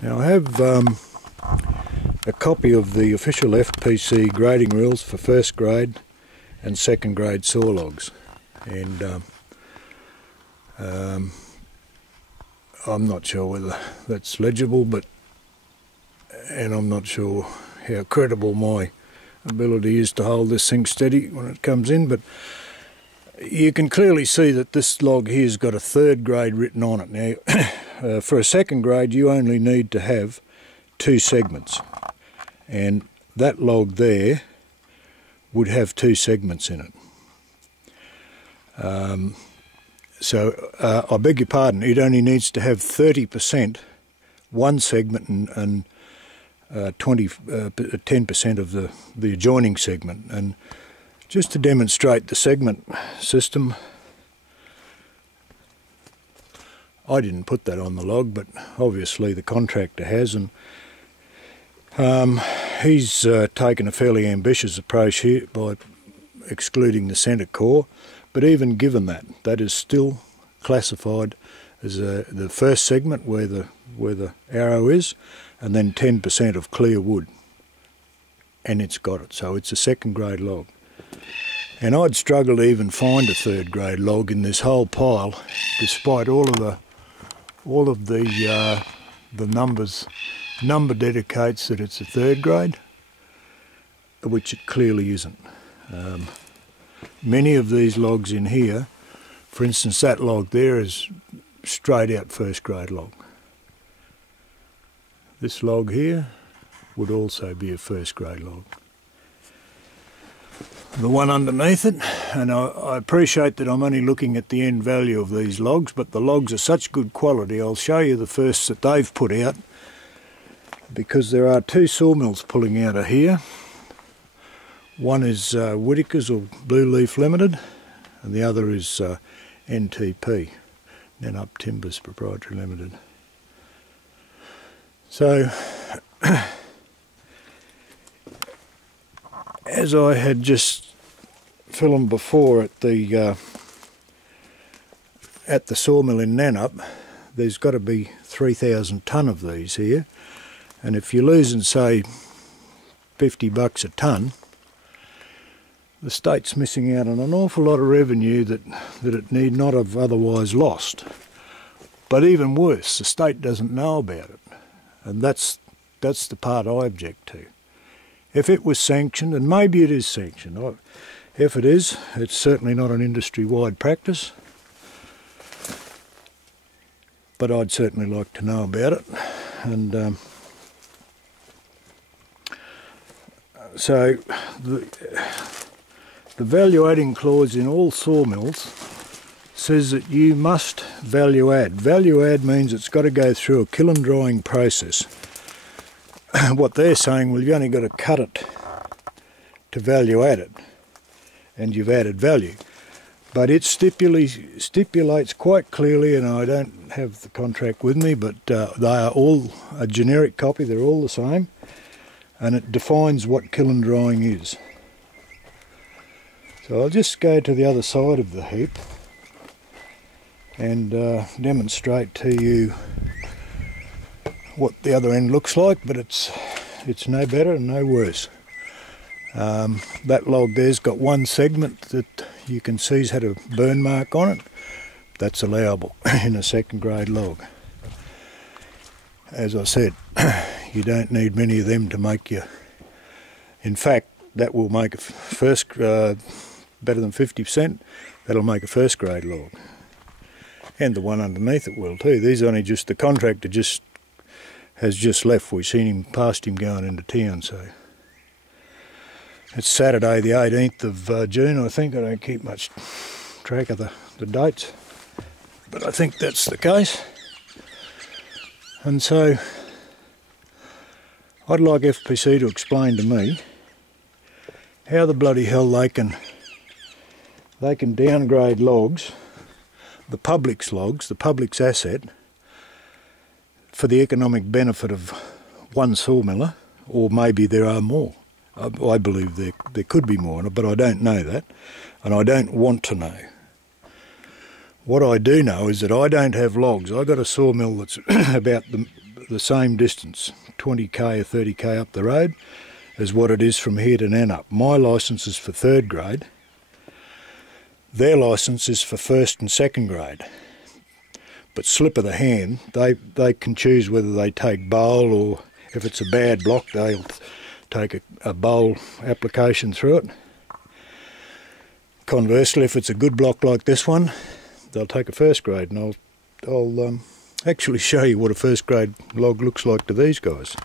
Now I have a copy of the official FPC grading rules for first grade and second grade saw logs, and I'm not sure whether that's legible, and I'm not sure how credible my ability is to hold this thing steady when it comes in, but you can clearly see that this log here's got a third grade written on it. Now for a second grade you only need to have 2 segments, and that log there would have 2 segments in it. So I beg your pardon, it only needs to have 30% one segment and 10% of the adjoining segment. And just to demonstrate the segment system, I didn't put that on the log, but obviously the contractor has, and he's taken a fairly ambitious approach here by excluding the centre core. But even given that, that is still classified as the first segment where the arrow is, and then 10% of clear wood, and it's got it. So it's a second grade log. And I'd struggle to even find a third grade log in this whole pile, despite all of the numbers. Number indicates that it's a third grade, which it clearly isn't. Many of these logs in here, for instance that log there, is straight out first grade log. This log here would also be a first grade log. The one underneath it, and I appreciate that I'm only looking at the end value of these logs, but the logs are such good quality. I'll show you the first that they've put out, because there are 2 sawmills pulling out of here. One is Whittaker's or Blue Leaf Limited, and the other is NTP, Nanup Timbers Proprietary Limited. So, as I had just filmed before at the sawmill in Nanup, there's got to be 3,000 tonne of these here, and if you're losing, say, $50 a tonne, the state's missing out on an awful lot of revenue that it need not have otherwise lost. But even worse, the state doesn't know about it, and that's the part I object to. If it was sanctioned, and maybe it is sanctioned, if it is, it's certainly not an industry-wide practice, but I'd certainly like to know about it. And so the valuating clause in all sawmills says that you must value add. Value add means it's got to go through a kiln drying process. What they're saying, well, you've only got to cut it to value add it, and you've added value. But it stipulates quite clearly, and I don't have the contract with me, but they are all a generic copy, they're all the same, and it defines what kiln drying is. So I'll just go to the other side of the heap and demonstrate to you what the other end looks like, but it's no better and no worse. That log there's got 1 segment that you can see's had a burn mark on it. That's allowable in a second grade log. As I said, you don't need many of them to make you. In fact, that will make a first better than 50%. That'll make a first grade log, and the one underneath it will too. These only just the contractor has just left. We've seen him past him going into town. So it's Saturday the 18th of June, I think. I don't keep much track of the dates, but I think that's the case. And so I'd like FPC to explain to me how the bloody hell they can downgrade logs, the public's logs, the public's asset, for the economic benefit of one sawmiller, or maybe there are more. I believe there could be more, but I don't know that, and I don't want to know. What I do know is that I don't have logs. I've got a sawmill that's about the same distance, 20k or 30k up the road, as what it is from here to Nannup. My licence is for 3rd grade. Their licence is for 1st and 2nd grade. But slip of the hand, they can choose whether they take bowl, or if it's a bad block, they'll take a bowl application through it. Conversely, if it's a good block like this one, they'll take a 1st grade, and I'll actually show you what a 1st grade log looks like to these guys.